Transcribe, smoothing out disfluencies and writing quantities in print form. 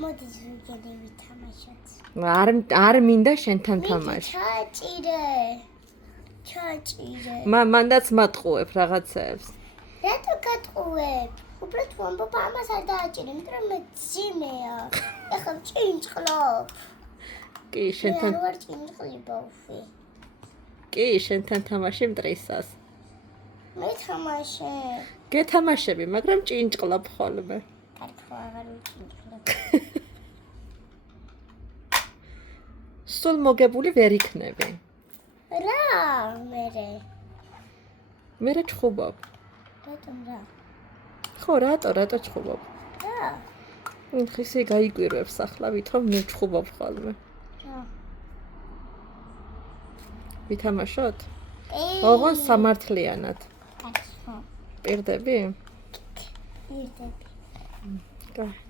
მოდი ზურგელი ვითამაშოთ. არ მინდა შენთან თამაში. ჩაჭირე. მანდაც მატყუებ რაღაცებს. რატო გატყუებ? უბრალოდ ვამბობ ამას არ დააჭირე, იმიტომ რომ მე ძიმეა. ეხლა ჭინჭყლობ. კი, შენთან. მე არ ვარ ჭინჭყლი ბავშვი. კი, შენთან თამაში მტრისას. მე თამაშე. გეთამაშები, მაგრამ ჭინჭყლობ ხოლმე. კარგო, აღარ ვჭინჭყლობ. სულ მოგებული ვერ იქნები. რა, მე ჩხუბობ. რატომ რა? ხო, რატო ჩხუბობ? რა? ისე გაიკვირვებს ახლა, ვითომ მე ჩხუბობ ხოლმე. რა? ვითამაშოთ? ოღონდ სამართლიანად. კარგო. პირდები? პირდები. კაი.